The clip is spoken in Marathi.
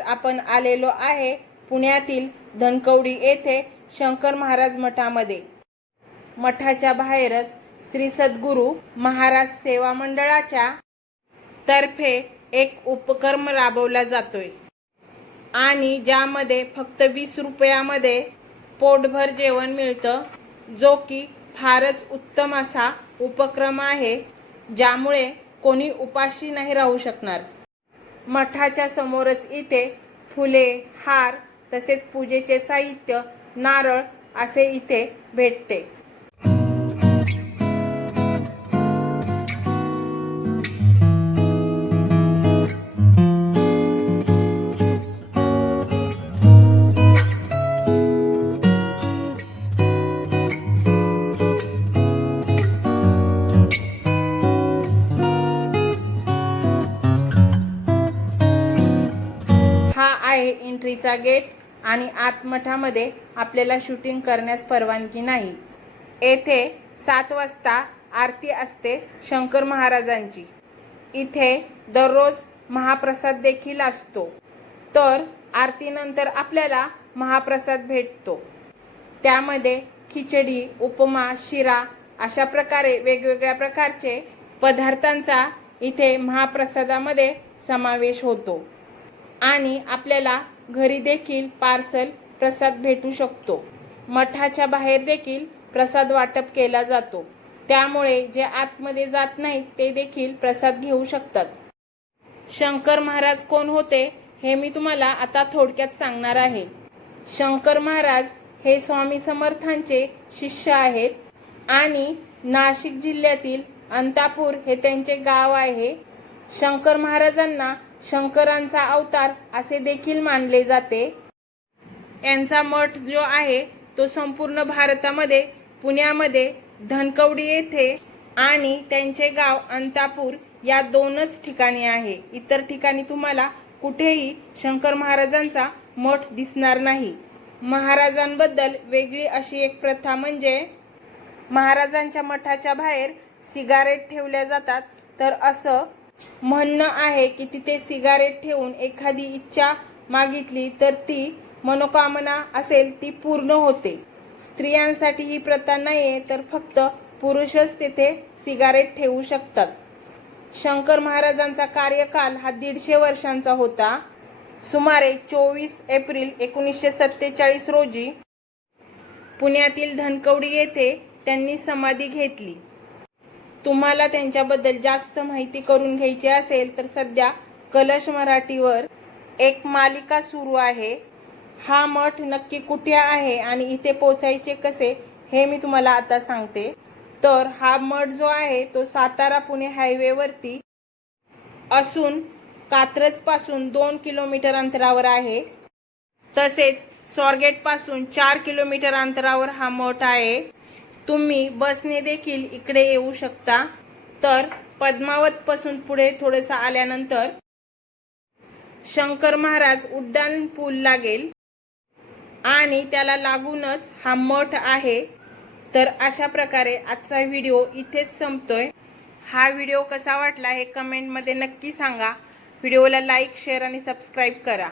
आपण आलेलो आहे पुण्यातील धनकवडी येथे शंकर महाराज मठामध्ये. मठाच्या बाहेरच श्री सद्गुरू महाराज सेवा मंडळाच्या तर्फे एक उपक्रम राबवला जातोय. आणि ज्यामध्ये फक्त वीस रुपयामध्ये पोटभर जेवण मिळतं जो की फारच उत्तम असा उपक्रम आहे ज्यामुळे कोणी उपाशी नाही राहू शकणार. मठाच्या समोरच इथे फुले हार तसेच पूजेचे साहित्य नारळ असे इथे भेटते. आहे एंट्रीचा गेट आणि आतमठामध्ये आपल्याला शूटिंग करण्यास परवानगी नाही. येथे सात वाजता आरती असते शंकर महाराजांची. इथे दररोज महाप्रसाद देखील असतो. तर आरतीनंतर आपल्याला महाप्रसाद भेटतो. त्यामध्ये खिचडी उपमा शिरा अशा प्रकारे वेगवेगळ्या प्रकारचे पदार्थांचा इथे महाप्रसादामध्ये समावेश होतो. आणि आपल्याला घरी देखील पार्सल प्रसाद भेटू शकतो. मठाच्या बाहेर देखील प्रसाद वाटप केला जातो. त्यामुळे जे आतमध्ये जात नाहीत ते देखील प्रसाद घेऊ शकतात. शंकर महाराज कोण होते हे मी तुम्हाला आता थोडक्यात सांगणार आहे. शंकर महाराज हे स्वामी समर्थांचे शिष्य आहेत आणि नाशिक जिल्ह्यातील अंतापूर हे त्यांचे गाव आहे. शंकर महाराजांना शंकरांचा अवतार असे देखील मानले जाते. यांचा मठ जो आहे तो संपूर्ण भारतामध्ये पुण्यामध्ये धनकवडी येथे आणि त्यांचे गाव अंतापूर या दोनच ठिकाणी आहे. इतर ठिकाणी तुम्हाला कुठेही शंकर महाराजांचा मठ दिसणार नाही. महाराजांबद्दल वेगळी अशी एक प्रथा म्हणजे महाराजांच्या मठाच्या बाहेर सिगारेट ठेवल्या जातात. तर असं म्हणणं आहे की तिथे सिगारेट ठेवून एखादी इच्छा मागितली तर ती मनोकामना असेल ती पूर्ण होते. स्त्रियांसाठी ही प्रथा नाही आहे तर फक्त पुरुषच तेथे सिगारेट ठेवू शकतात. शंकर महाराजांचा कार्यकाल हा दीडशे वर्षांचा होता. सुमारे चोवीस एप्रिल एकोणीसशे सत्तेचाळीस रोजी पुण्यातील धनकवडी येथे त्यांनी समाधी घेतली. तुम्हाला त्यांच्याबद्दल जास्त माहिती करून घ्यायची असेल तर सध्या कलश मराठीवर एक मालिका सुरू आहे. हा मठ नक्की कुठे आहे आणि इथे पोचायचे कसे हे मी तुम्हाला आता सांगते. तर हा मठ जो आहे तो सातारा पुणे हायवेवरती असून कात्रजपासून दोन किलोमीटर अंतरावर आहे. तसेच स्वारगेटपासून चार किलोमीटर अंतरावर हा मठ आहे. तुम्ही बसने देखील इकडे येऊ शकता. तर पद्मावतपासून पुढे थोडंसं आल्यानंतर शंकर महाराज उड्डाण पूल लागेल. आणि त्याला लागूनच हा मठ आहे. तर अशा प्रकारे आजचा व्हिडिओ इथेच संपतोय. हा व्हिडिओ कसा वाटला हे कमेंटमध्ये नक्की सांगा. व्हिडिओला लाईक शेअर आणि सबस्क्राईब करा.